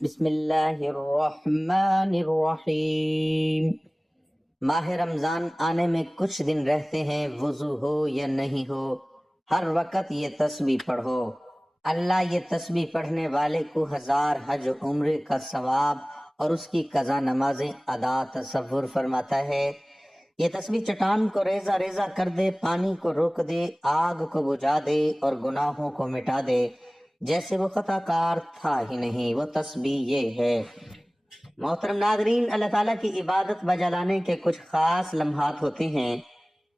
بسم اللہ الرحمن الرحیم۔ ماہ رمضان آنے میں کچھ دن رہتے ہیں، وضو ہو یا نہیں ہو ہر وقت یہ تسبیح پڑھو۔ اللہ یہ تسبیح پڑھنے والے کو 1000 حج عمرے کا ثواب اور اس کی قضا نمازیں ادا تصور فرماتا ہے۔ یہ تسبیح چٹان کو ریزہ ریزہ کر دے، پانی کو روک دے، آگ کو بجھا دے اور گناہوں کو مٹا دے، جیسے وہ خطا کار تھا ہی نہیں۔ وہ تسبیح یہ ہے۔ محترم ناظرین، اللہ تعالیٰ کی عبادت بجا لانے کے کچھ خاص لمحات ہوتے ہیں،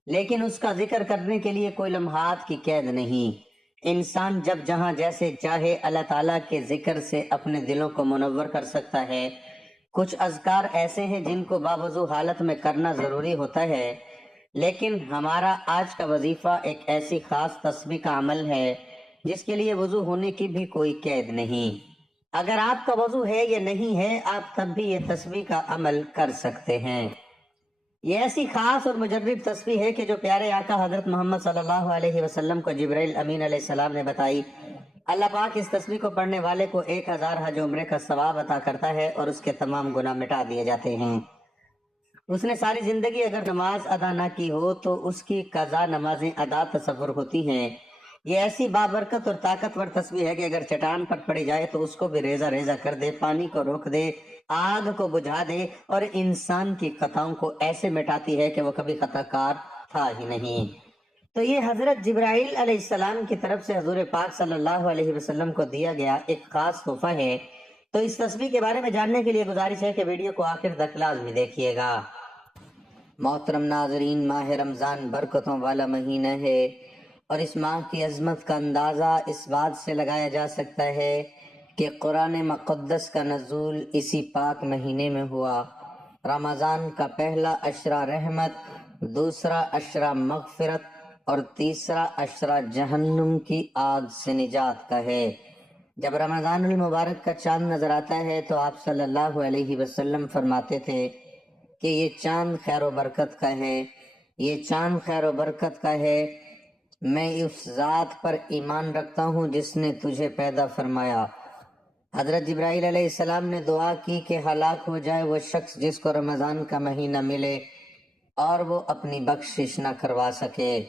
لیکن اس کا ذکر کرنے کے لیے کوئی لمحات کی قید نہیں۔ انسان جب جہاں جیسے چاہے اللہ تعالیٰ کے ذکر سے اپنے دلوں کو منور کر سکتا ہے۔ کچھ اذکار ایسے ہیں جن کو باوضو حالت میں کرنا ضروری ہوتا ہے، لیکن ہمارا آج کا وظیفہ ایک ایسی خاص تسبیح کا عمل ہے جس کے لیے وضو ہونے کی بھی کوئی قید نہیں۔ اگر آپ کا وضو ہے یا نہیں ہے، آپ تب بھی یہ تسبیح کا عمل کر سکتے ہیں۔ یہ ایسی خاص اور مجرب تسبیح ہے کہ جو پیارے آقا حضرت محمد صلی اللہ علیہ وسلم کو جبرائیل امین علیہ السلام نے بتائی۔ اللہ پاک اس تسبیح کو پڑھنے والے کو 1000 حج عمرے کا ثواب عطا کرتا ہے اور اس کے تمام گناہ مٹا دیے جاتے ہیں۔ اس نے ساری زندگی اگر نماز ادا نہ کی ہو تو اس کی قضا نمازیں ادا تصور ہوتی ہیں۔ یہ ایسی بابرکت اور طاقتور تسبیح ہے کہ اگر چٹان پر پڑی جائے تو اس کو بھی ریزہ ریزہ کر دے، پانی کو روک دے، آگ کو بجھا دے اور انسان کی خطاؤں کو ایسے مٹاتی ہے کہ وہ کبھی خطا کار تھا ہی نہیں۔ تو یہ حضرت جبرائیل علیہ السلام کی طرف سے حضور پاک صلی اللہ علیہ وسلم کو دیا گیا ایک خاص تحفہ ہے۔ تو اس تسبیح کے بارے میں جاننے کے لیے گزارش ہے کہ ویڈیو کو آخر تک لازمی دیکھیے گا۔ محترم ناظرین، ماہ رمضان برکتوں والا مہینہ ہے اور اس ماہ کی عظمت کا اندازہ اس بات سے لگایا جا سکتا ہے کہ قرآن مقدس کا نزول اسی پاک مہینے میں ہوا۔ رمضان کا پہلا عشرہ رحمت، دوسرا عشرہ مغفرت اور تیسرا عشرہ جہنم کی آگ سے نجات کا ہے۔ جب رمضان المبارک کا چاند نظر آتا ہے تو آپ صلی اللہ علیہ وسلم فرماتے تھے کہ یہ چاند خیر و برکت کا ہے، یہ چاند خیر و برکت کا ہے۔ میں اس ذات پر ایمان رکھتا ہوں جس نے تجھے پیدا فرمایا۔ حضرت جبرائیل علیہ السلام نے دعا کی کہ ہلاک ہو جائے وہ شخص جس کو رمضان کا مہینہ ملے اور وہ اپنی بخشش نہ کروا سکے،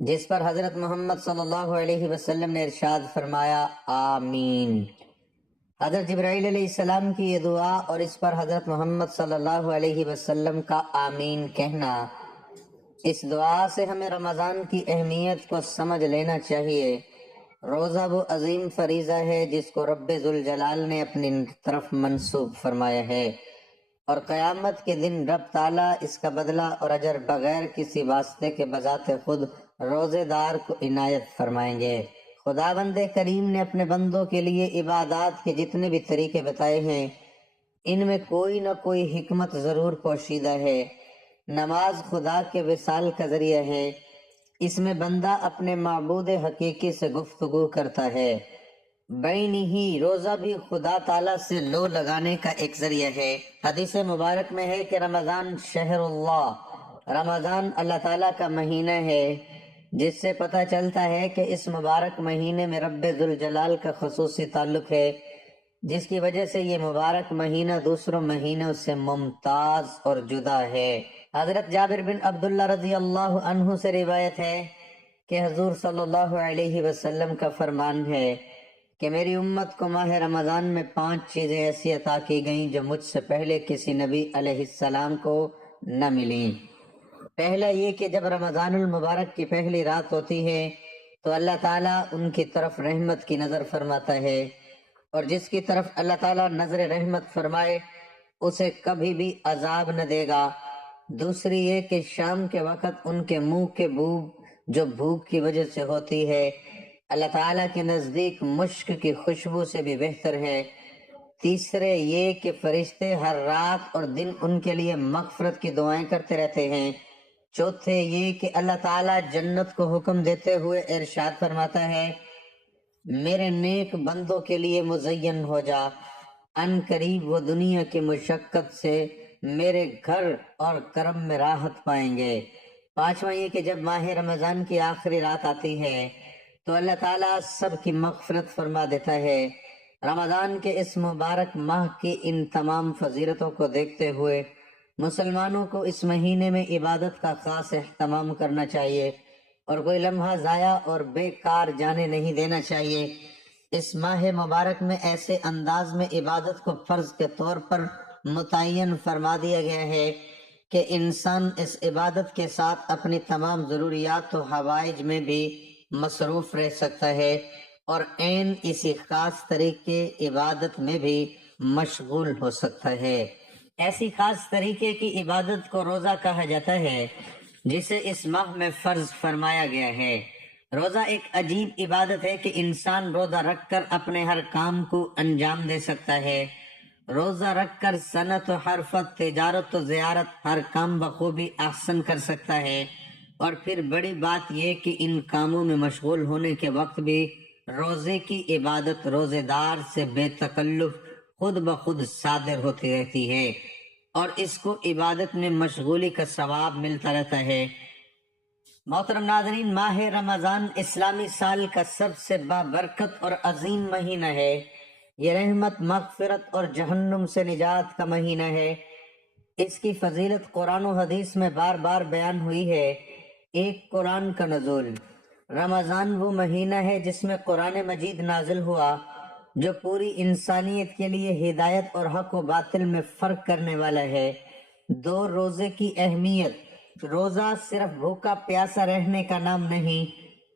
جس پر حضرت محمد صلی اللہ علیہ وسلم نے ارشاد فرمایا آمین۔ حضرت جبرائیل علیہ السلام کی یہ دعا اور اس پر حضرت محمد صلی اللہ علیہ وسلم کا آمین کہنا، اس دعا سے ہمیں رمضان کی اہمیت کو سمجھ لینا چاہیے۔ روزہ وہ عظیم فریضہ ہے جس کو رب ذوالجلال نے اپنی طرف منسوب فرمایا ہے، اور قیامت کے دن رب تعالیٰ اس کا بدلہ اور اجر بغیر کسی واسطے کے بذات خود روزے دار کو عنایت فرمائیں گے۔ خداوند کریم نے اپنے بندوں کے لیے عبادات کے جتنے بھی طریقے بتائے ہیں، ان میں کوئی نہ کوئی حکمت ضرور پوشیدہ ہے۔ نماز خدا کے وصال کا ذریعہ ہے، اس میں بندہ اپنے معبود حقیقی سے گفتگو کرتا ہے۔ بین ہی روزہ بھی خدا تعالیٰ سے لو لگانے کا ایک ذریعہ ہے۔ حدیث مبارک میں ہے کہ رمضان شہر اللہ، رمضان اللہ تعالیٰ کا مہینہ ہے، جس سے پتہ چلتا ہے کہ اس مبارک مہینے میں رب ذوالجلال کا خصوصی تعلق ہے، جس کی وجہ سے یہ مبارک مہینہ دوسروں مہینوں سے ممتاز اور جدا ہے۔ حضرت جابر بن عبداللہ رضی اللہ عنہ سے روایت ہے کہ حضور صلی اللہ علیہ وسلم کا فرمان ہے کہ میری امت کو ماہ رمضان میں 5 چیزیں ایسی عطا کی گئیں جو مجھ سے پہلے کسی نبی علیہ السلام کو نہ ملیں۔ پہلا یہ کہ جب رمضان المبارک کی پہلی رات ہوتی ہے تو اللہ تعالیٰ ان کی طرف رحمت کی نظر فرماتا ہے، اور جس کی طرف اللہ تعالیٰ نظر رحمت فرمائے اسے کبھی بھی عذاب نہ دے گا۔ دوسری یہ کہ شام کے وقت ان کے منہ کے بو جو بھوک کی وجہ سے ہوتی ہے اللہ تعالیٰ کے نزدیک مشک کی خوشبو سے بھی بہتر ہے۔ تیسرے یہ کہ فرشتے ہر رات اور دن ان کے لیے مغفرت کی دعائیں کرتے رہتے ہیں۔ چوتھے یہ کہ اللہ تعالیٰ جنت کو حکم دیتے ہوئے ارشاد فرماتا ہے میرے نیک بندوں کے لیے مزین ہو جا، ان قریب وہ دنیا کی مشقت سے میرے گھر اور کرم میں راحت پائیں گے۔ پانچواں یہ کہ جب ماہ رمضان کی آخری رات آتی ہے تو اللہ تعالیٰ سب کی مغفرت فرما دیتا ہے۔ رمضان کے اس مبارک ماہ کی ان تمام فضیلتوں کو دیکھتے ہوئے مسلمانوں کو اس مہینے میں عبادت کا خاص اہتمام کرنا چاہیے اور کوئی لمحہ ضائع اور بیکار جانے نہیں دینا چاہیے۔ اس ماہ مبارک میں ایسے انداز میں عبادت کو فرض کے طور پر متعین فرما دیا گیا ہے کہ انسان اس عبادت کے ساتھ اپنی تمام ضروریات و حوائج میں بھی مصروف رہ سکتا ہے اور عین اسی خاص طریقے عبادت میں بھی مشغول ہو سکتا ہے۔ ایسی خاص طریقے کی عبادت کو روزہ کہا جاتا ہے جسے اس ماہ میں فرض فرمایا گیا ہے۔ روزہ ایک عجیب عبادت ہے کہ انسان روزہ رکھ کر اپنے ہر کام کو انجام دے سکتا ہے۔ روزہ رکھ کر صنعت و حرفت، تجارت و زیارت ہر کام بخوبی احسن کر سکتا ہے، اور پھر بڑی بات یہ کہ ان کاموں میں مشغول ہونے کے وقت بھی روزے کی عبادت روزے دار سے بے تکلف خود بخود صادر ہوتی رہتی ہے اور اس کو عبادت میں مشغولی کا ثواب ملتا رہتا ہے۔ محترم ناظرین، ماہ رمضان اسلامی سال کا سب سے بابرکت اور عظیم مہینہ ہے۔ یہ رحمت، مغفرت اور جہنم سے نجات کا مہینہ ہے۔ اس کی فضیلت قرآن و حدیث میں بار بار بیان ہوئی ہے۔ ایک، قرآن کا نزول۔ رمضان وہ مہینہ ہے جس میں قرآن مجید نازل ہوا جو پوری انسانیت کے لیے ہدایت اور حق و باطل میں فرق کرنے والا ہے۔ دو، روزے کی اہمیت۔ روزہ صرف بھوکا پیاسا رہنے کا نام نہیں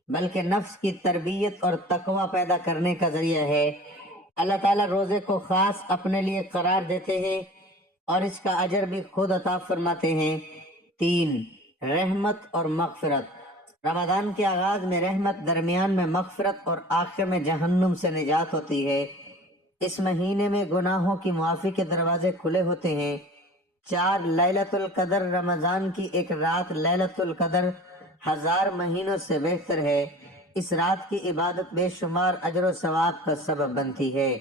بلکہ نفس کی تربیت اور تقوی پیدا کرنے کا ذریعہ ہے۔ اللہ تعالیٰ روزے کو خاص اپنے لیے قرار دیتے ہیں اور اس کا اجر بھی خود عطا فرماتے ہیں۔ تین، رحمت اور مغفرت۔ رمضان کے آغاز میں رحمت، درمیان میں مغفرت اور آخر میں جہنم سے نجات ہوتی ہے۔ اس مہینے میں گناہوں کی معافی کے دروازے کھلے ہوتے ہیں۔ چار، لیلۃ القدر۔ رمضان کی ایک رات لیلۃ القدر 1000 مہینوں سے بہتر ہے۔ اس رات کی عبادت بے شمار اجر و ثواب کا سبب بنتی ہے۔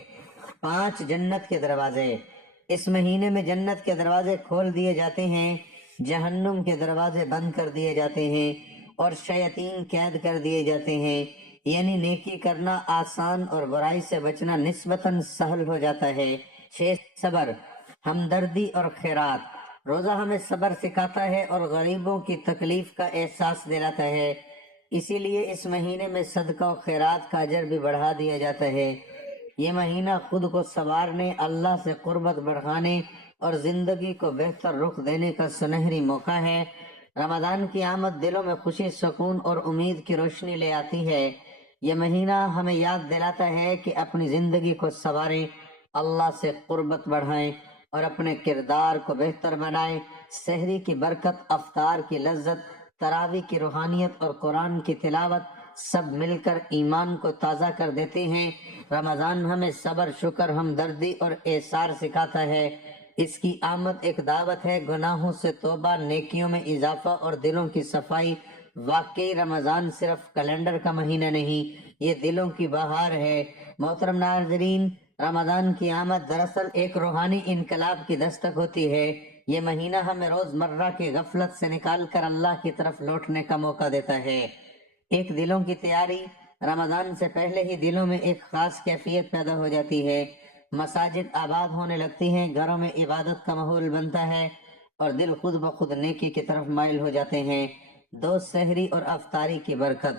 پانچ، جنت کے دروازے۔ اس مہینے میں جنت کے دروازے کھول دیے جاتے ہیں، جہنم کے دروازے بند کر دیے جاتے ہیں اور شیاطین قید کر دیے جاتے ہیں، یعنی نیکی کرنا آسان اور برائی سے بچنا نسبتاً سہل ہو جاتا ہے۔ چھ، صبر، ہمدردی اور خیرات۔ روزہ ہمیں صبر سکھاتا ہے اور غریبوں کی تکلیف کا احساس دلاتا ہے، اسی لیے اس مہینے میں صدقہ و خیرات کا اجر بھی بڑھا دیا جاتا ہے۔ یہ مہینہ خود کو سنوارنے، اللہ سے قربت بڑھانے اور زندگی کو بہتر رخ دینے کا سنہری موقع ہے۔ رمضان کی آمد دلوں میں خوشی، سکون اور امید کی روشنی لے آتی ہے۔ یہ مہینہ ہمیں یاد دلاتا ہے کہ اپنی زندگی کو سنواریں، اللہ سے قربت بڑھائیں اور اپنے کردار کو بہتر بنائیں۔ سحری کی برکت، افطار کی لذت، تراویح کی روحانیت اور قرآن کی تلاوت سب مل کر ایمان کو تازہ کر دیتے ہیں۔ رمضان ہمیں صبر، شکر، ہمدردی اور ایثار سکھاتا ہے۔ اس کی آمد ایک دعوت ہے گناہوں سے توبہ، نیکیوں میں اضافہ اور دلوں کی صفائی۔ واقعی رمضان صرف کیلنڈر کا مہینہ نہیں، یہ دلوں کی بہار ہے۔ محترم ناظرین، رمضان کی آمد دراصل ایک روحانی انقلاب کی دستک ہوتی ہے۔ یہ مہینہ ہمیں روز مرہ کی غفلت سے نکال کر اللہ کی طرف لوٹنے کا موقع دیتا ہے۔ ایک، دلوں کی تیاری۔ رمضان سے پہلے ہی دلوں میں ایک خاص کیفیت پیدا ہو جاتی ہے۔ مساجد آباد ہونے لگتی ہیں، گھروں میں عبادت کا ماحول بنتا ہے اور دل خود بخود نیکی کی طرف مائل ہو جاتے ہیں۔ دو، سحری اور افطاری کی برکت۔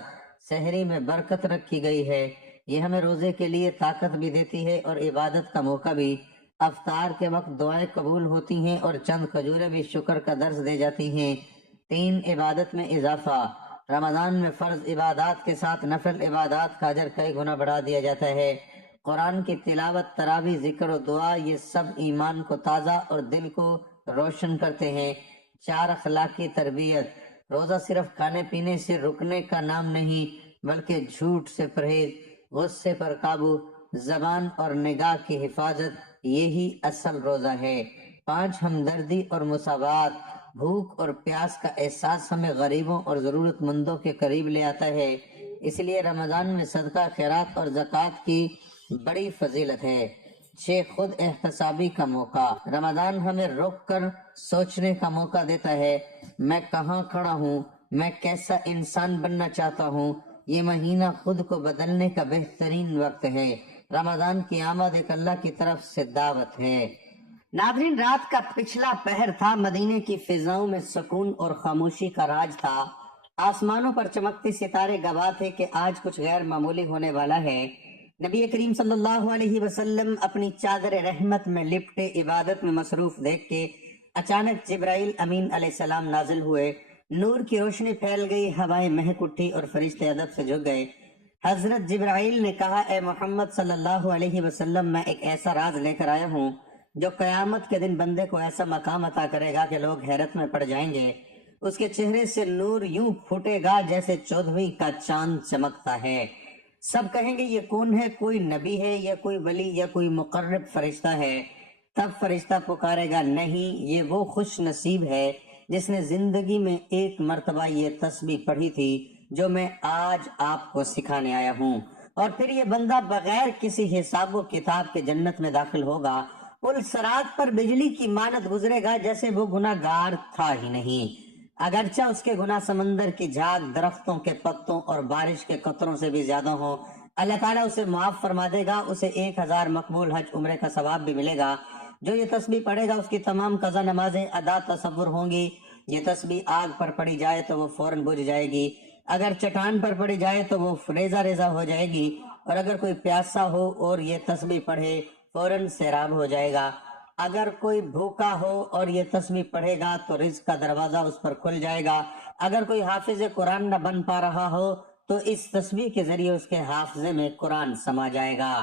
سحری میں برکت رکھی گئی ہے، یہ ہمیں روزے کے لیے طاقت بھی دیتی ہے اور عبادت کا موقع بھی۔ افطار کے وقت دعائیں قبول ہوتی ہیں اور چند کھجوریں بھی شکر کا درس دے جاتی ہیں۔ تین، عبادت میں اضافہ۔ رمضان میں فرض عبادات کے ساتھ نفل عبادات کا اجر کئی گنا بڑھا دیا جاتا ہے۔ قرآن کی تلاوت، تراویح، ذکر و دعا، یہ سب ایمان کو تازہ اور دل کو روشن کرتے ہیں۔ چار، اخلاقی تربیت۔ روزہ صرف کھانے پینے سے رکنے کا نام نہیں بلکہ جھوٹ سے پرہیز، غصے پر قابو، زبان اور نگاہ کی حفاظت، یہی اصل روزہ ہے۔ پانچ، ہمدردی اور مساوات۔ بھوک اور پیاس کا احساس ہمیں غریبوں اور ضرورت مندوں کے قریب لے آتا ہے، اس لیے رمضان میں صدقہ، خیرات اور زکوٰۃ کی بڑی فضیلت ہے۔ چھ، خود احتسابی کا موقع۔ رمضان ہمیں رک کر سوچنے کا موقع دیتا ہے، میں کہاں کھڑا ہوں، میں کیسا انسان بننا چاہتا ہوں۔ یہ مہینہ خود کو بدلنے کا بہترین وقت ہے۔ رمضان کی آمد ایک اللہ کی طرف سے دعوت ہے۔ ناظرین، رات کا پچھلا پہر تھا، مدینے کی فضاؤں میں سکون اور خاموشی کا راج تھا۔ آسمانوں پر چمکتے ستارے گواہ تھے کہ آج کچھ غیر معمولی ہونے والا ہے۔ نبی کریم صلی اللہ علیہ وسلم اپنی چادر رحمت میں لپٹے عبادت میں مصروف دیکھ کے اچانک جبرائیل امین علیہ السلام نازل ہوئے۔ نور کی روشنی پھیل گئی، ہوائیں مہک اٹھی اور فرشتے ادب سے جھک گئے۔ حضرت جبرائیل نے کہا، اے محمد صلی اللہ علیہ وسلم، میں ایک ایسا راز لے کر آیا ہوں جو قیامت کے دن بندے کو ایسا مقام عطا کرے گا کہ لوگ حیرت میں پڑ جائیں گے۔ اس کے چہرے سے نور یوں پھوٹے گا جیسے 14ویں کا چاند چمکتا ہے۔ سب کہیں گے یہ کون ہے؟ کوئی نبی ہے یا کوئی ولی یا کوئی مقرب فرشتہ ہے؟ تب فرشتہ پکارے گا، نہیں، یہ وہ خوش نصیب ہے جس نے زندگی میں ایک مرتبہ یہ تسبیح پڑھی تھی جو میں آج آپ کو سکھانے آیا ہوں، اور پھر یہ بندہ بغیر کسی حساب و کتاب کے جنت میں داخل ہوگا۔ پل صراط پر بجلی کی مانند گزرے گا جیسے وہ گناہ گار تھا ہی نہیں، اگرچہ اس کے گناہ سمندر کی جھاگ، درختوں کے پتوں اور بارش کے قطروں سے بھی زیادہ ہوں۔ اللہ تعالیٰ اسے معاف فرما دے گا، اسے 1000 مقبول حج عمرے کا ثواب بھی ملے گا۔ جو یہ تسبیح پڑھے گا اس کی تمام قضا نمازیں ادا تصور ہوں گی۔ یہ تسبیح آگ پر پڑی جائے تو وہ فوراً بجھ جائے گی، اگر چٹان پر پڑی جائے تو وہ ریزہ ریزہ ہو جائے گی، اور اگر کوئی پیاسا ہو اور یہ تسبیح پڑھے فوراً سیراب ہو جائے گا۔ اگر کوئی بھوکا ہو اور یہ تسبیح پڑھے گا تو رزق کا دروازہ اس پر کھل جائے گا۔ اگر کوئی حافظ قرآن نہ بن پا رہا ہو تو اس تسبیح کے ذریعے اس کے حافظے میں قرآن سما جائے گا۔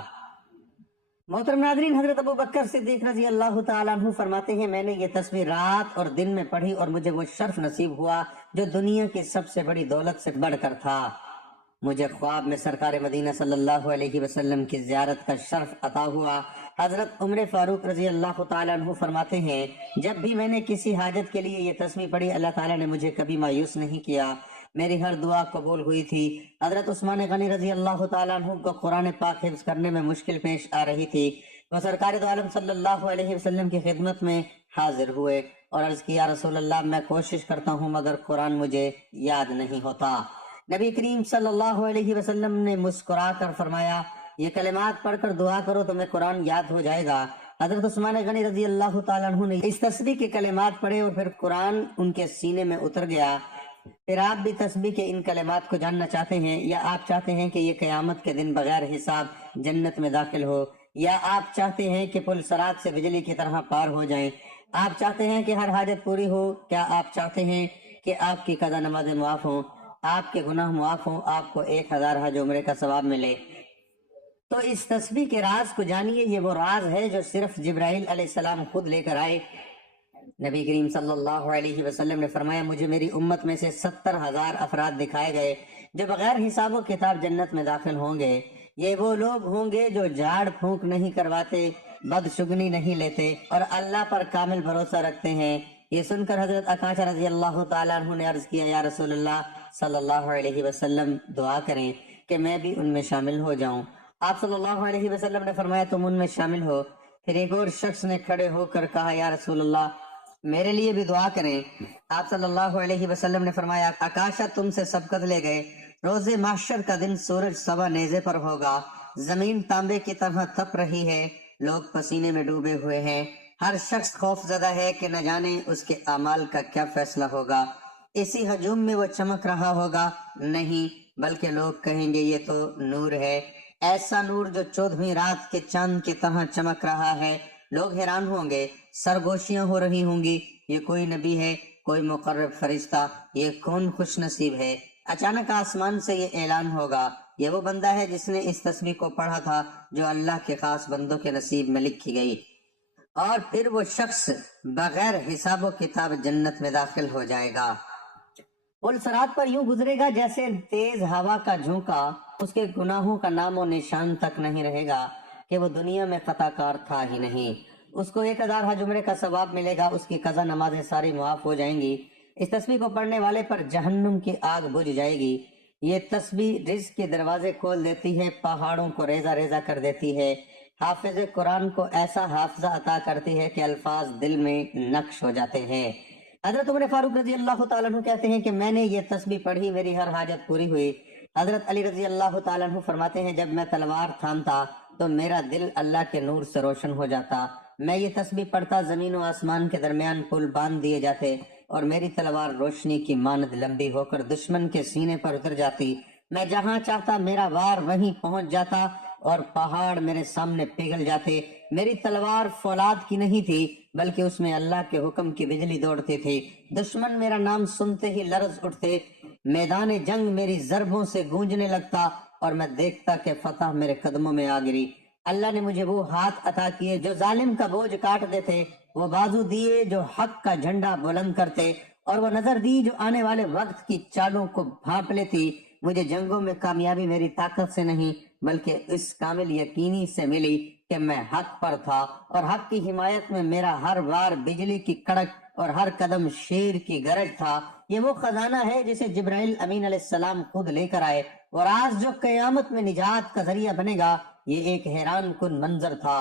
محترم ناظرین، حضرت ابو بکر صدیق رضی اللہ تعالیٰ عنہ فرماتے ہیں، میں نے یہ تسبیح رات اور دن میں پڑھی اور مجھے وہ شرف نصیب ہوا جو دنیا کی سب سے بڑی دولت سے بڑھ کر تھا۔ مجھے خواب میں سرکار مدینہ صلی اللہ علیہ وسلم کی زیارت کا شرف عطا ہوا۔ حضرت عمر فاروق رضی اللہ تعالیٰ عنہ فرماتے ہیں، جب بھی میں نے کسی حاجت کے لیے یہ تسبیح پڑھی، اللہ تعالیٰ نے مجھے کبھی مایوس نہیں کیا، میری ہر دعا قبول ہوئی تھی۔ حضرت عثمان غنی رضی اللہ تعالیٰ عنہ کو قرآن پاک حفظ کرنے میں مشکل پیش آ رہی تھی، وہ سرکار دو عالم صلی اللہ علیہ وسلم کی خدمت میں حاضر ہوئے اور عرض کیا، رسول اللہ، میں کوشش کرتا ہوں مگر قرآن مجھے یاد نہیں ہوتا۔ نبی کریم صلی اللہ علیہ وسلم نے مسکرا کر فرمایا، یہ کلمات پڑھ کر دعا کرو، تمہیں قرآن یاد ہو جائے گا۔ حضرت عثمان غنی رضی اللہ تعالیٰ عنہ نے اس تسبیح کے کلمات پڑھے اور پھر قرآن ان کے سینے میں اتر گیا۔ پھر آپ بھی تسبیح کے ان کلمات کو جاننا چاہتے ہیں، یا آپ چاہتے ہیں کہ یہ قیامت کے دن بغیر حساب جنت میں داخل ہو، یا آپ چاہتے ہیں کہ پل صراط سے بجلی کی طرح پار ہو جائیں؟ آپ چاہتے ہیں کہ ہر حاجت پوری ہو؟ کیا آپ چاہتے ہیں کہ آپ کی قضا نمازیں معاف ہوں، آپ کے گناہ معاف ہوں، آپ کو 1000 حج عمرے کا ثواب ملے؟ تو اس تسبیح کے راز کو جانیے۔ یہ وہ راز ہے جو صرف جبرائیل علیہ السلام خود لے کر آئے۔ نبی کریم صلی اللہ علیہ وسلم نے فرمایا، مجھے میری امت میں سے 70,000 افراد دکھائے گئے جو بغیر حساب و کتاب جنت میں داخل ہوں گے۔ یہ وہ لوگ ہوں گے جو جھاڑ پھونک نہیں کرواتے، بدشگنی نہیں لیتے اور اللہ پر کامل بھروسہ رکھتے ہیں۔ یہ سن کر حضرت عکاشہ رضی اللہ تعالیٰ عنہ نے عرض کیا، یا رسول اللہ صلی اللہ علیہ وسلم، دعا کریں کہ میں بھی ان میں شامل ہو جاؤں۔ آپ صلی اللہ علیہ وسلم نے فرمایا، تم ان میں شامل ہو۔ پھر ایک اور شخص نے کھڑے ہو کر کہا، یا رسول اللہ، میرے لیے بھی دعا کریں۔ آپ صلی اللہ علیہ وسلم نے فرمایا، عکاشہ تم سے سبقت لے گئے، روز محشر کا دن سورج سوا نیزے پر ہوگا، زمین تانبے کی طرح تپ رہی ہے، لوگ پسینے میں ڈوبے ہوئے ہیں، ہر شخص خوف زدہ ہے کہ نہ جانے اس کے اعمال کا کیا فیصلہ ہوگا۔ اسی ہجوم میں وہ چمک رہا ہوگا؟ نہیں، بلکہ لوگ کہیں گے یہ تو نور ہے، ایسا نور جو 14ویں رات کے چاند کی طرح چمک رہا ہے۔ لوگ حیران ہوں گے، سرگوشیاں ہو رہی ہوں گی، یہ کوئی نبی ہے، کوئی مقرب فرشتہ، یہ کون خوش نصیب ہے؟ اچانک آسمان سے یہ اعلان ہوگا، یہ وہ بندہ ہے جس نے اس تسبیح کو پڑھا تھا جو اللہ کے خاص بندوں کے نصیب میں لکھی گئی، اور پھر وہ شخص بغیر حساب و کتاب جنت میں داخل ہو جائے گا۔ پل صراط پر یوں گزرے گا جیسے تیز ہوا کا جھونکا، اس کے گناہوں کا نام و نشان تک نہیں رہے گا کہ وہ دنیا میں خطا کار تھا ہی نہیں۔ اس کو 1000 حج عمرے کا ثواب ملے گا، اس کی قضا نمازیں ساری معاف ہو جائیں گی۔ اس تسبیح کو پڑھنے والے پر جہنم کی آگ بجھ جائے گی۔ یہ تسبیح رزق کے دروازے کھول دیتی ہے، پہاڑوں کو ریزہ ریزہ کر دیتی ہے، حافظ قرآن کو ایسا حافظہ عطا کرتی ہے کہ الفاظ دل میں نقش ہو جاتے ہیں۔ حضرت عمر فاروق رضی اللہ تعالیٰ عنہ کہتے ہیں کہ میں نے یہ تسبیح پڑھی، میری ہر حاجت پوری ہوئی۔ حضرت علی رضی اللہ تعالیٰ عنہ فرماتے ہیں، جب میں تلوار تھامتا تو میرا دل اللہ کے نور سے روشن ہو جاتا۔ میں یہ تسبیح پڑھتا، زمین و آسمان کے درمیان پل باندھ دیے جاتے اور میری تلوار روشنی کی مانند لمبی ہو کر دشمن کے سینے پر اتر جاتی۔ میں جہاں چاہتا میرا وار وہیں پہنچ جاتا اور پہاڑ میرے سامنے پگھل جاتے۔ میری تلوار فولاد کی نہیں تھی بلکہ اس میں اللہ کے حکم کی بجلی دوڑتی تھی۔ دشمن میرا نام سنتے ہی لرز اٹھتے، میدان جنگ میری ضربوں سے گونجنے لگتا اور میں دیکھتا کہ فتح میرے قدموں میں آ گری۔ اللہ نے مجھے وہ ہاتھ عطا کیے جو ظالم کا بوجھ کاٹ دیتے، وہ بازو دیے جو حق کا جھنڈا بلند کرتے، اور وہ نظر دی جو آنے والے وقت کی چالوں کو بھانپ لیتی۔ مجھے جنگوں میں کامیابی میری طاقت سے نہیں بلکہ اس کامل یقینی سے ملی کہ میں حق پر تھا، اور حق کی حمایت میں میرا ہر وار بجلی کی کڑک اور ہر قدم شیر کی گرج تھا۔ یہ وہ خزانہ ہے جسے جبرائیل امین علیہ السلام خود لے کر آئے، اور آج جو قیامت میں نجات کا ذریعہ بنے گا، یہ ایک حیران کن منظر تھا۔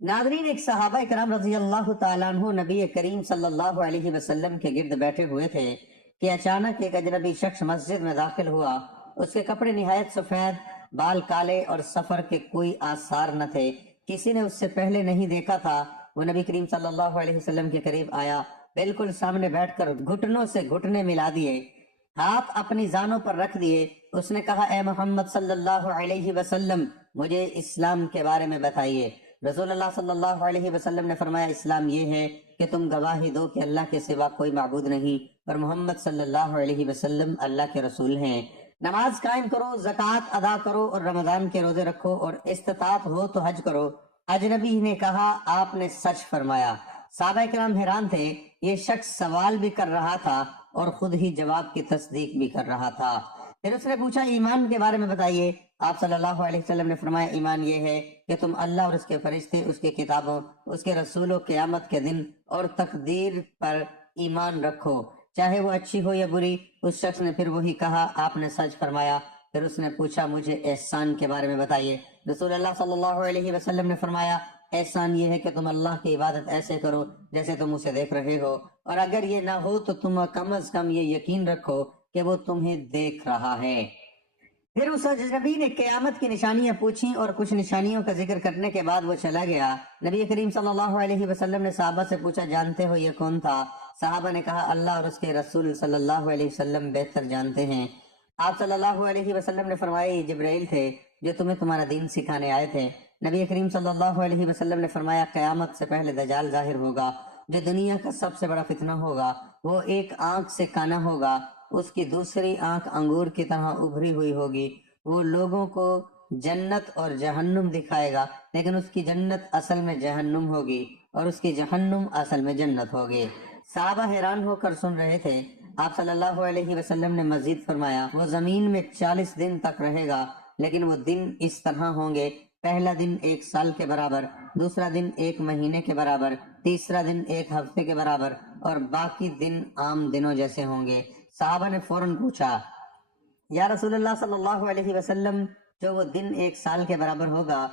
ناظرین، ایک صحابہ کرام رضی اللہ تعالیٰ عنہ نبی کریم صلی اللہ علیہ وسلم کے گرد بیٹھے ہوئے تھے کہ اچانک ایک اجنبی شخص مسجد میں داخل ہوا۔ اس کے کپڑے نہایت سفید، بال کالے اور سفر کے کوئی آثار نہ تھے۔ کسی نے اس سے پہلے نہیں دیکھا تھا۔ وہ نبی کریم صلی اللہ علیہ وسلم کے قریب آیا، بالکل سامنے بیٹھ کر گھٹنوں سے گھٹنے ملا دیے، ہاتھ اپنی زانوں پر رکھ دیے۔ اس نے کہا، اے محمد صلی اللہ علیہ وسلم، مجھے اسلام کے بارے میں بتائیے۔ رسول اللہ صلی اللہ علیہ وسلم نے فرمایا، اسلام یہ ہے کہ تم گواہی دو کہ اللہ کے سوا کوئی معبود نہیں اور محمد صلی اللہ علیہ وسلم اللہ کے رسول ہیں۔ نماز قائم کرو، زکوٰۃ ادا کرو اور رمضان کے روزے رکھو، اور استطاعت ہو تو حج کرو۔ اجنبی نے کہا، آپ نے سچ فرمایا۔ صحابہ کرام حیران تھے۔ یہ شخص سوال بھی کر رہا تھا اور خود ہی جواب کی تصدیق بھی کر رہا تھا۔ پھر اس نے پوچھا، ایمان کے بارے میں بتائیے۔ آپ صلی اللہ علیہ وسلم نے فرمایا، ایمان یہ ہے کہ تم اللہ اور اس کے فرشتے، اس کے کتابوں، اس کے رسولوں، قیامت کے دن اور تقدیر پر ایمان رکھو، چاہے وہ اچھی ہو یا بری۔ اس شخص نے پھر وہی کہا، آپ نے سچ فرمایا۔ پھر اس نے پوچھا، مجھے احسان کے بارے میں بتائیے۔ رسول اللہ صلی اللہ علیہ وسلم نے فرمایا، احسان یہ ہے کہ تم اللہ کی عبادت ایسے کرو جیسے تم اسے دیکھ رہے ہو، اور اگر یہ نہ ہو تو تم کم از کم یہ یقین رکھو کہ وہ تمہیں دیکھ رہا ہے۔ پھر اس اجنبی نے قیامت کی نشانیاں پوچھیں اور کچھ نشانیوں کا ذکر کرنے کے بعد وہ چلا گیا۔ نبی کریم صلی اللہ علیہ وسلم نے صحابہ سے پوچھا، جانتے ہو یہ کون تھا؟ صحابہ نے کہا، اللہ اور اس کے رسول صلی اللہ علیہ وسلم بہتر جانتے ہیں۔ آپ صلی اللہ علیہ وسلم نے فرمایا، یہ جبرائیل تھے جو تمہیں تمہارا دین سکھانے آئے تھے۔ نبی کریم صلی اللہ علیہ وسلم نے فرمایا، قیامت سے پہلے دجال ظاہر ہوگا جو دنیا کا سب سے بڑا فتنہ ہوگا۔ وہ ایک آنکھ سے کانا ہوگا، اس کی دوسری آنکھ انگور کی طرح ابھری ہوئی ہوگی۔ وہ لوگوں کو جنت اور جہنم دکھائے گا، لیکن اس کی جنت اصل میں جہنم ہوگی اور اس کی جہنم اصل میں جنت ہوگی۔ صحابہ حیران ہو کر سن رہے تھے۔ آپ صلی اللہ علیہ وسلم نے مزید فرمایا، وہ زمین میں 40 دن تک رہے گا، لیکن وہ دن اس طرح ہوں گے، پہلا دن 1 سال کے برابر، دوسرا دن 1 مہینے کے برابر، تیسرا دن 1 ہفتے کے برابر، اور باقی دن عام دنوں جیسے ہوں گے۔ صحابہ نے فوراً پوچھا، یا رسول اللہ صلی اللہ علیہ وسلم، جو وہ دن 1 سال کے برابر ہوگا،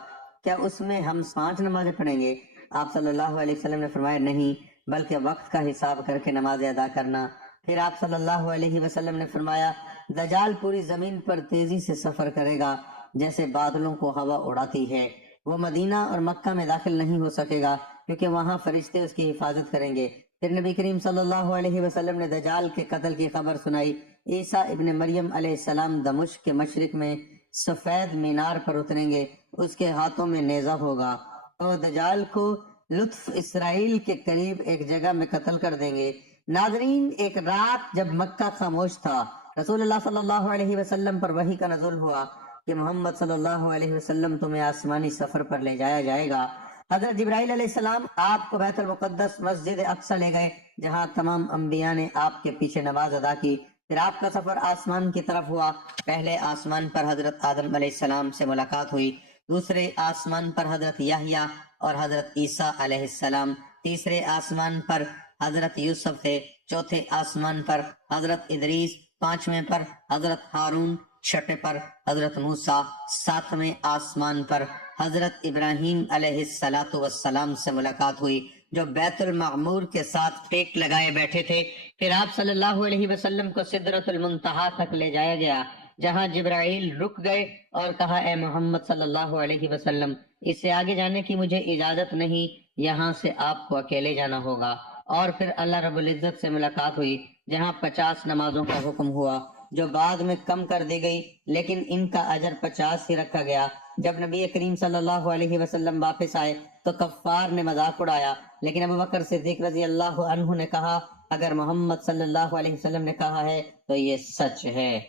کیا اس میں ہم 5 نمازیں پڑھیں گے؟ آپ صلی اللہ علیہ وسلم نے فرمایا، نہیں، بلکہ وقت کا حساب کر کے نمازیں ادا کرنا۔ پھر آپ صلی اللہ علیہ وسلم نے فرمایا، دجال پوری زمین پر تیزی سے سفر کرے گا جیسے بادلوں کو ہوا اڑاتی ہے۔ وہ مدینہ اور مکہ میں داخل نہیں ہو سکے گا کیونکہ وہاں فرشتے اس کی حفاظت کریں گے۔ پھر نبی کریم صلی اللہ علیہ وسلم نے دجال کے قتل کی خبر سنائی۔ عیسیٰ ابن مریم علیہ السلام دمشق کے مشرق میں سفید مینار پر اتریں گے، اس کے ہاتھوں میں نیزہ ہوگا، تو دجال کو لطف اسرائیل کے قریب ایک جگہ میں قتل کر دیں گے۔ ناظرین، ایک رات جب مکہ خاموش تھا، رسول اللہ صلی اللہ علیہ وسلم پر وحی کا نزول ہوا کہ محمد صلی اللہ علیہ وسلم تمہیں آسمانی سفر پر لے جایا جائے گا۔ حضرت جبرائیل علیہ السلام آپ کو بیت المقدس مسجد اقصی لے گئے، جہاں تمام انبیاء نے آپ کے پیچھے نماز ادا کی۔ پھر آپ کا سفر آسمان کی طرف ہوا۔ پہلے آسمان پر حضرت آدم علیہ السلام سے ملاقات ہوئی، دوسرے آسمان پر حضرت یحییٰ اور حضرت عیسیٰ علیہ السلام، تیسرے آسمان پر حضرت یوسف تھے، چوتھے آسمان پر حضرت ادریس، پانچویں پر حضرت ہارون، چھٹے پر حضرت موسیٰ، ساتویں آسمان پر حضرت ابراہیم علیہ السلام سے ملاقات ہوئی جو بیت المعمور کے ساتھ ٹیک لگائے بیٹھے تھے۔ پھر آپ صلی اللہ علیہ وسلم کو سدرۃ المنتہا تک لے جایا گیا۔ جہاں جبرائیل رک گئے اور کہا اے محمد صلی اللہ علیہ وسلم اس سے آگے جانے کی مجھے اجازت نہیں، یہاں سے آپ کو اکیلے جانا ہوگا۔ اور پھر اللہ رب العزت سے ملاقات ہوئی جہاں 50 نمازوں کا حکم ہوا جو بعد میں کم کر دی گئی، لیکن ان کا اجر 50 ہی رکھا گیا۔ جب نبی کریم صلی اللہ علیہ وسلم واپس آئے تو کفار نے مذاق اڑایا، لیکن ابو بکر صدیق رضی اللہ عنہ نے کہا اگر محمد صلی اللہ علیہ وسلم نے کہا ہے تو یہ سچ ہے۔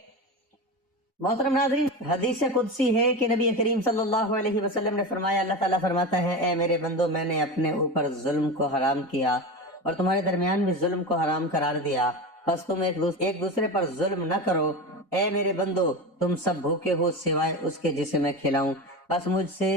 محترم ناظرین، حدیث قدسی ہے کہ نبی کریم صلی اللہ علیہ وسلم نے فرمایا، اللہ تعالیٰ فرماتا ہے اے میرے بندو میں نے اپنے اوپر ظلم کو حرام کیا اور تمہارے درمیان بھی ظلم کو حرام قرار دیا، بس تم ایک دوسرے پر ظلم نہ کرو۔ اے میرے بندو تم سب بھوکے ہو سوائے اس کے جسے میں کھلاؤں، بس مجھ سے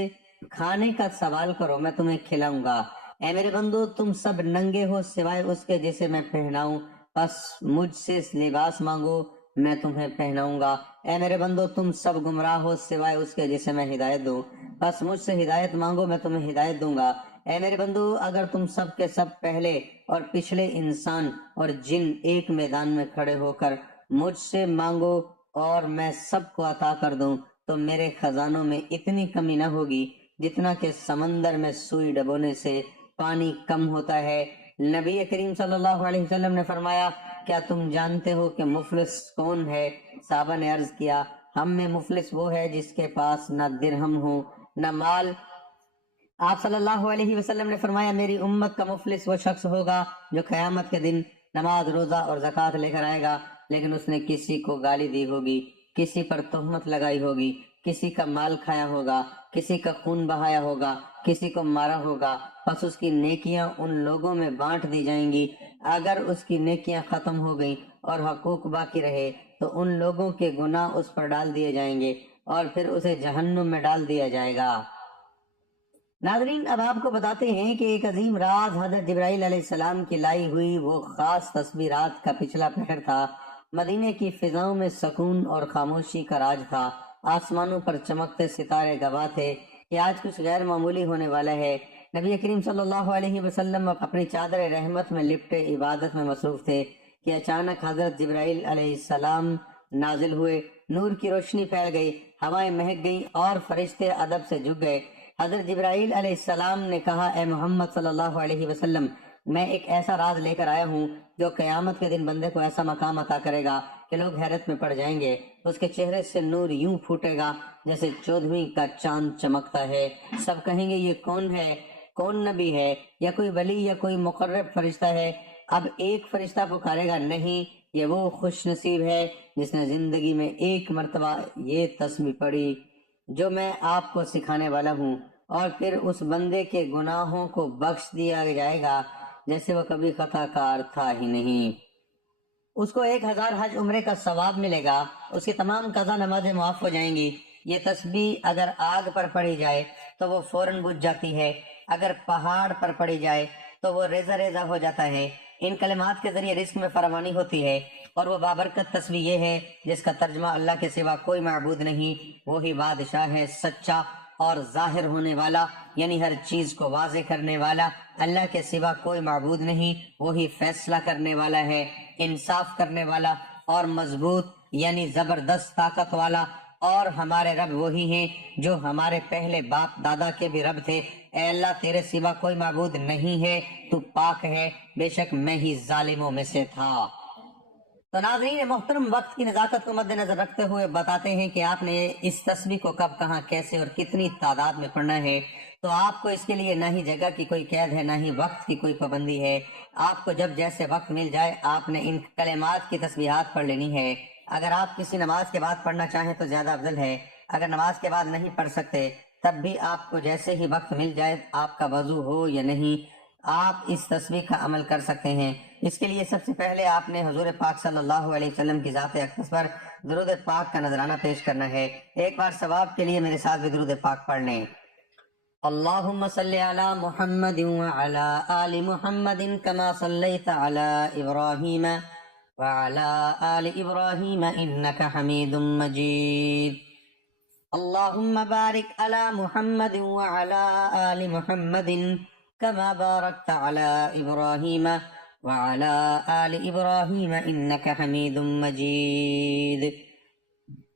کھانے کا سوال کرو میں تمہیں کھلاؤں گا۔ اے میرے بندو تم سب ننگے ہو سوائے اس کے جسے میں پہناؤں، بس مجھ سے لباس مانگو میں تمہیں پہناؤں گا۔ اے میرے بندو تم سب گمراہ ہو سوائے اس کے جسے میں ہدایت دوں، بس مجھ سے ہدایت مانگو میں تمہیں ہدایت دوں گا۔ اے میرے بندو اگر تم سب کے سب پہلے اور پچھلے انسان اور جن ایک میدان میں کھڑے ہو کر مجھ سے مانگو اور میں سب کو عطا کر دوں تو میرے خزانوں میں اتنی کمی نہ ہوگی جتنا کہ سمندر میں سوئی ڈبونے سے پانی کم ہوتا ہے۔ نبی کریم صلی اللہ علیہ وسلم نے فرمایا کیا تم جانتے ہو کہ مفلس کون ہے؟ صحابہ نے عرض کیا ہم میں مفلس وہ ہے جس کے پاس نہ درہم ہو نہ مال۔ آپ صلی اللہ علیہ وسلم نے فرمایا میری امت کا مفلس وہ شخص ہوگا جو قیامت کے دن نماز روزہ اور زکوٰۃ لے کر آئے گا لیکن اس نے کسی کو گالی دی ہوگی، کسی پر تہمت لگائی ہوگی، کسی کا مال کھایا ہوگا، کسی کا خون بہایا ہوگا، کسی کو مارا ہوگا، پس اس کی نیکیاں ان لوگوں میں بانٹ دی جائیں گی۔ اگر اس کی نیکیاں ختم ہو گئیں اور حقوق باقی رہے تو ان لوگوں کے گناہ اس پر ڈال دیے جائیں گے اور پھر اسے جہنم میں ڈال دیا جائے گا۔ ناظرین اب آپ کو بتاتے ہیں کہ ایک عظیم راز حضرت جبرائیل علیہ السلام کی لائی ہوئی وہ خاص تصویرات کا پچھلا پہر تھا۔ مدینے کی فضاؤں میں سکون اور خاموشی کا راج تھا، آسمانوں پر چمکتے ستارے گواہ تھے کہ آج کچھ غیر معمولی ہونے والا ہے۔ نبی کریم صلی اللہ علیہ وسلم اپنی چادر رحمت میں لپٹے عبادت میں مصروف تھے کہ اچانک حضرت جبرائیل علیہ السلام نازل ہوئے، نور کی روشنی پھیل گئی، ہوائیں مہک گئیں اور فرشتے ادب سے جھک گئے۔ حضرت جبرائیل علیہ السلام نے کہا اے محمد صلی اللہ علیہ وسلم میں ایک ایسا راز لے کر آیا ہوں جو قیامت کے دن بندے کو ایسا مقام عطا کرے گا کہ لوگ حیرت میں پڑ جائیں گے۔ اس کے چہرے سے نور یوں پھوٹے گا جیسے 14ویں کا چاند چمکتا ہے۔ سب کہیں گے یہ کون ہے؟ کون نبی ہے یا کوئی ولی یا کوئی مقرب فرشتہ ہے؟ اب ایک فرشتہ پکارے گا نہیں، یہ وہ خوش نصیب ہے جس نے زندگی میں ایک مرتبہ یہ تسبیح پڑھی جو میں آپ کو سکھانے والا ہوں، اور پھر اس بندے کے گناہوں کو بخش دیا جائے گا جیسے وہ کبھی خطا کار تھا ہی نہیں۔ اس کو 1000 حج عمرے کا ثواب ملے گا، اس کی تمام قضا نمازیں معاف ہو جائیں گی۔ یہ تسبیح اگر آگ پر پڑی جائے تو وہ فوراً بجھ جاتی ہے، اگر پہاڑ پر پڑی جائے تو وہ ریزہ ریزہ ہو جاتا ہے۔ ان کلمات کے ذریعے رزق میں فراوانی ہوتی ہے، اور وہ بابرکت تسبیح یہ ہے جس کا ترجمہ اللہ کے سوا کوئی معبود نہیں، وہی بادشاہ ہے سچا اور ظاہر ہونے والا، یعنی ہر چیز کو واضح کرنے والا۔ اللہ کے سوا کوئی معبود نہیں، وہی فیصلہ کرنے والا ہے، انصاف کرنے والا اور مضبوط یعنی زبردست طاقت والا۔ اور ہمارے رب وہی ہیں جو ہمارے پہلے باپ دادا کے بھی رب تھے۔ اے اللہ تیرے سوا کوئی معبود نہیں ہے، تو پاک ہے، بے شک میں ہی ظالموں میں سے تھا۔ تو ناظرین محترم وقت کی نزاکت کو مد نظر رکھتے ہوئے بتاتے ہیں کہ آپ نے اس تسبیح کو کب کہاں کیسے اور کتنی تعداد میں پڑھنا ہے۔ تو آپ کو اس کے لیے نہ ہی جگہ کی کوئی قید ہے نہ ہی وقت کی کوئی پابندی ہے، آپ کو جب جیسے وقت مل جائے آپ نے ان کلمات کی تسبیحات پڑھ لینی ہے۔ اگر آپ کسی نماز کے بعد پڑھنا چاہیں تو زیادہ افضل ہے، اگر نماز کے بعد نہیں پڑھ سکتے تب بھی آپ کو جیسے ہی وقت مل جائے، آپ کا وضو ہو یا نہیں، آپ اس تسبیح کا عمل کر سکتے ہیں۔ اس کے لیے سب سے پہلے آپ نے حضور پاک صلی اللہ علیہ وسلم کی ذات اقدس پر درود پاک کا نذرانہ پیش کرنا ہے۔ ایک بار ثواب کے لیے میرے ساتھ بھی درود پاک پڑھ لیں۔ اللہم صلی علی محمد وعلی آل محمد کما صلیت علی ابراہیم وعلی آل ابراہیم انک حمید مجید۔ اللہم بارک علی محمد وعلی آل محمد كما باركت على إبراهيم وعلى آل إبراهيم إنك حميد مجيد۔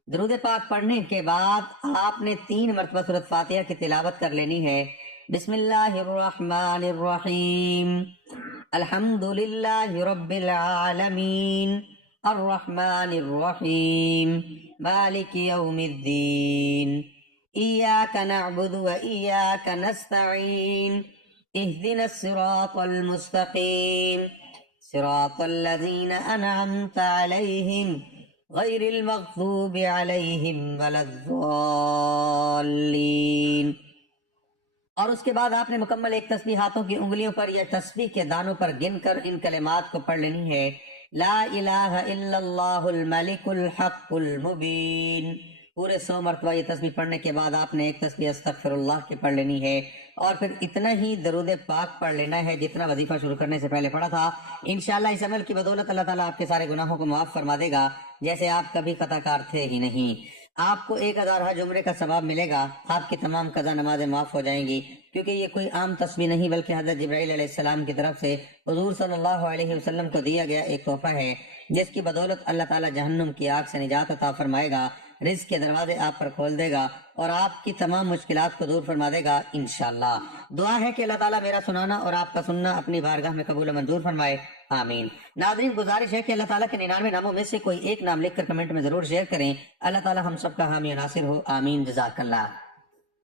درود پاک پڑھنے کے بعد آپ نے 3 مرتبہ سورۃ فاتحہ کی تلاوت کر لینی ہے۔ بسم اللہ الرحمن الرحیم، الحمد للہ رب العالمین، الرحمن الرحیم، مالک یوم الدین، ایاک نعبد و ایاک نستعین، اہدنا الصراط المستقیم، صراط الذین انعمت علیہم غیر المغضوب علیہم ولا الضالین۔ اور اس کے بعد آپ نے مکمل ایک تسبیح ہاتھوں کی انگلیوں پر یا تسبیح کے دانوں پر گن کر ان کلمات کو پڑھ لینی ہے۔ لا الہ الا اللہ الملک الحق المبین۔ پورے 100 مرتبہ یہ تسبیح پڑھنے کے بعد آپ نے ایک تسبیح استغفر اللہ کی پڑھ لینی ہے، اور پھر اتنا ہی درود پاک پڑھ لینا ہے جتنا وظیفہ شروع کرنے سے پہلے پڑھا تھا۔ انشاءاللہ اس عمل کی بدولت اللہ تعالیٰ آپ کے سارے گناہوں کو معاف فرما دے گا، جیسے آپ کبھی خطا کار تھے ہی نہیں۔ آپ کو 1000 حج عمرے کا ثواب ملے گا، آپ کی تمام قضا نمازیں معاف ہو جائیں گی، کیونکہ یہ کوئی عام تسبیح نہیں بلکہ حضرت جبرائیل علیہ السلام کی طرف سے حضور صلی اللہ علیہ وسلم کو دیا گیا ایک تحفہ ہے، جس کی بدولت اللہ تعالیٰ جہنم کی آگ سے نجات عطا فرمائے گا، رزق کے دروازے آپ پر کھول دے گا اور آپ کی تمام مشکلات کو دور فرما دے گا انشاءاللہ۔ دعا ہے کہ اللہ تعالیٰ میرا سنانا اور آپ کا سننا اپنی بارگاہ میں قبول و منظور فرمائے، آمین۔ ناظرین، گزارش ہے کہ اللہ تعالیٰ کے 99 ناموں میں سے کوئی ایک نام لکھ کر کمنٹ میں ضرور شیئر کریں۔ اللہ تعالیٰ ہم سب کا حامی و ناصر ہو، آمین، جزاک اللہ۔